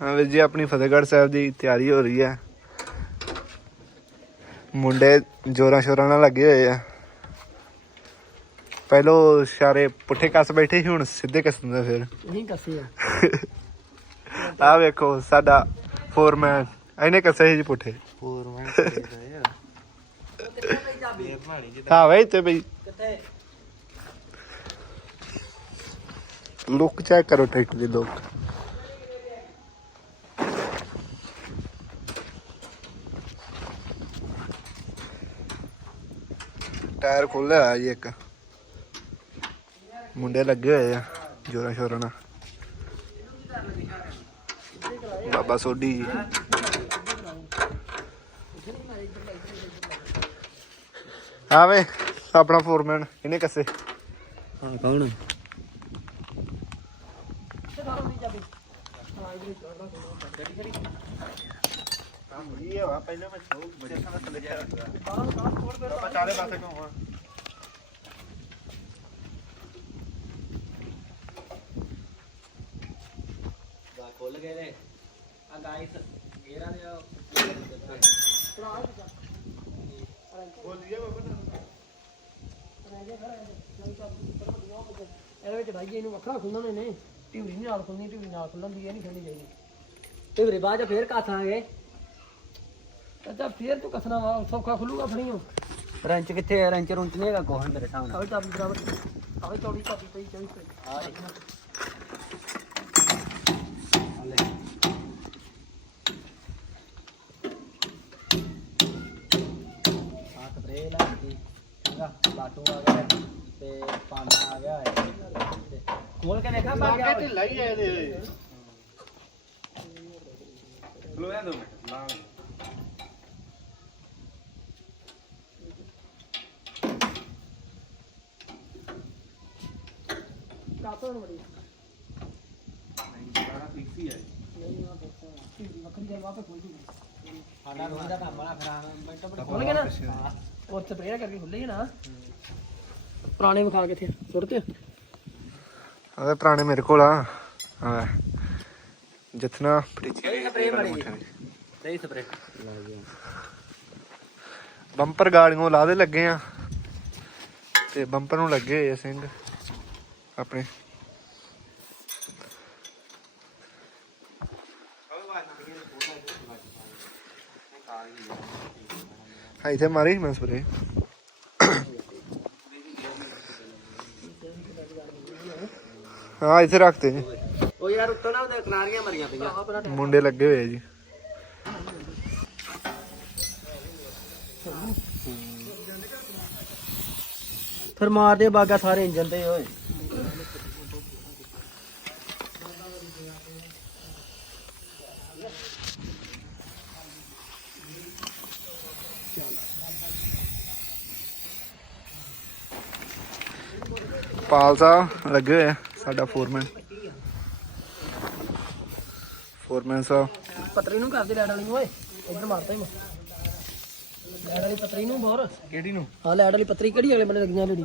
ਹਾਂ ਵੀਰ ਜੀ ਆਪਣੀ ਫਤਿਹਗੜ੍ਹ ਸਾਹਿਬ ਦੀ ਤਿਆਰੀ ਹੋ ਰਹੀ ਹੈ। ਮੁੰਡੇ ਜੋਰਾਂ ਸ਼ੋਰਾਂ ਨਾਲ ਲੱਗੇ ਹੋਏ ਆ। ਪਹਿਲੋ ਇਸ਼ਾਰੇ ਪੁੱਠੇ ਕੱਸ ਬੈਠੇ ਸੀ ਹੁਣ ਸਿੱਧੇ ਕੱਸਦੇ ਫਿਰ। ਨਹੀਂ ਕੱਸੇ ਆ। ਆ ਵੇਖੋ ਸਾਡਾ ਫੋਰਮੈਨ ਇਹਨੇ ਕੱਸੇ ਸੀ ਜੀ ਪੁੱਠੇ। ਜਿੱਦਾਂ ਹਾਂ ਵੇ ਤੇ ਬਈ। ਕਿੱਥੇ? ਲੁੱਕ ਚੈੱਕ ਕਰੋ ਟਰੈਕਟਰ ਦੀ ਲੁੱਕ ਟਾਇਰ ਖੁੱਲਿਆ ਹੋਇਆ ਜੀ ਇੱਕ। ਮੁੰਡੇ ਲੱਗੇ ਹੋਏ ਆ ਜੋਰਾਂ ਸ਼ੋਰਾਂ ਨਾਲ। ਬਾਬਾ ਸੋਢੀ ਜੀ। ਆਵੇ ਆਪਣਾ ਫੋਰਮੈਨ ਇਹਨੇ ਕੱਸੇ। ਹਾਂ ਕੌਣ? ਇਹ ਵਾ ਪਹਿਲਾਂ ਮੈਂ ਸੌ ਬੜੇ ਸਾਰਾ ਥੱਲੇ ਜਾ ਰਿਹਾ ਚਾਰੇ ਪਾਸੇ ਘੁੰਮਾ ਗਾ ਖੁੱਲ ਗਏ ਨੇ। ਆ ਗਾਇਸ ਗੇਰਾਂ ਦੇ ਇਹਦੇ ਵਿੱਚ ਭਾਈ ਇਹਨੂੰ ਵੱਖਰਾ ਖੁੱਲਣੇ ਨੇ ਟਿਊਰੀ ਨਾਲ ਖੁੱਲਣੀ ਟਿਊਰੀ ਨਾਲ ਖੁੱਲਣ ਦੀ ਇਹ ਨਹੀਂ ਖੁੱਲਣੀ ਚਾਹੀਦੀ। ਟਿਊਰੀ ਬਾਅਦ ਚ ਫੇਰ ਕਾਥਾਂਗੇ ਅੱਛਾ ਫੇਰ ਤੂੰ ਕਸਣਾ ਵਾ ਸੌਖਾ ਖੁੱਲੂਗਾ ਫੜੀਓ ਰੈਂਚ ਕਿੱਥੇ ਹੈ ਰੈਂਚ ਰੁੰਚ ਨਹੀਂ ਹੈਗਾ ਮੇਰੇ ਸਾਹਮਣੇ ਆਵੇ ਚਾਬੀ ਬਰਾਬਰ। ਆਵੇ ਚੌੜੀ ਚਾਬੀ ਪਈ ਚੌੜੀ ਪਈ। ਆ ਹਾਂ ਸਪਰੇ ਲਾ ਦਿੱਤੀ ਚੰਗਾ ਲਾਟੂ ਆ ਗਿਆ ਤੇ ਪਾਣਾ ਆ ਗਿਆ ਹੈ। ਖੋਲ ਕੇ ਦੇਖਾ ਪਾ ਗਿਆ ਢਿੱਲਾ ਹੀ ਹੈ ਇਹਦੇ ਲੋਇਆ ਦੋ ਮਿੰਟ ਲਾ ਕਾਤੋਂ ਨੂੰ ਬੜੀ ਸਾਰਾ ਫਿਕਸ ਹੀ ਹੈ ਨਹੀਂ ਆ ਦੇਖੋ। ਵੱਖਰੀ ਜਗ੍ਹਾ ਵਾਪੇ ਖੋਲ ਦੀ ਸਾਡਾ ਰੋਜ਼ ਦਾ ਕੰਮ ਵਾਲਾ ਖਰਾਬ ਮਿੰਟ ਮਿੰਟ ਖੋਲ ਗਿਆ ਨਾ। ਉਹ ਸਪਰੇਅ ਕਰਕੇ ਖੁੱਲੇ ਨਾ। ਪੁਰਾਣੇ ਵਿਖਾ ਕਿੱਥੇ ਸੁੱਟ ਤੇ। ਉਹਦੇ ਪੁਰਾਣੇ ਮੇਰੇ ਕੋਲ ਆ। ਹਾਂ ਜਿਤਨਾ ਮੜੀ ਸਹੀ ਸਪਰੇਅ। ਬੰਪਰ ਗਾੜੀਆਂ ਲਾ ਦੇ ਲੱਗੇ ਆ। ਤੇ ਬੰਪਰ ਨੂੰ ਲੱਗੇ ਹੋਏ ਆ ਸਿੰਘ। ਆਪਣੇ। ਮਾਰੀ ਸੀ ਮੈਂ ਸਪਰੇ ਹਾਂ ਇੱਥੇ ਰੱਖਤੇ। ਜੀ ਉਹ ਯਾਰ ਉੱਤੋਂ ਨਾ ਉਹਦੇ ਕਿਨਾਰੀਆਂ ਮਰੀਆਂ ਪਈਆਂ। ਮੁੰਡੇ ਲੱਗੇ ਹੋਏ ਆ ਜੀ। ਫਿਰ ਮਾਰਦੇ ਬਾਗਾ ਸਾਰੇ ਇੰਜਨ ਤੇ ਓਏ। ਪਾਲ ਸਾਹਿਬ ਲੱਗੇ ਹੋਏ ਆ ਸਾਡਾ ਫੋਰਮੈਨ ਫੋਰਮੈਨ ਸਾਹਿਬ ਪਤਰੀ ਨੂੰ ਕਰਦੇ ਲੈਡ ਵਾਲੀ ਨੂੰ ਓਏ। ਇੱਧਰ ਮਾਰਤਾ ਹੀ ਲੈਡ ਵਾਲੀ ਪਤਰੀ ਨੂੰ ਬੋਰ ਕਿਹੜੀ ਨੂੰ? ਹਾਂ ਲੈਡ ਵਾਲੀ ਪਤਰੀ ਕਿਹੜੀ ਅਗਲੇ ਬੰਨੇ ਲੱਗੀਆਂ ਜਿਹੜੀ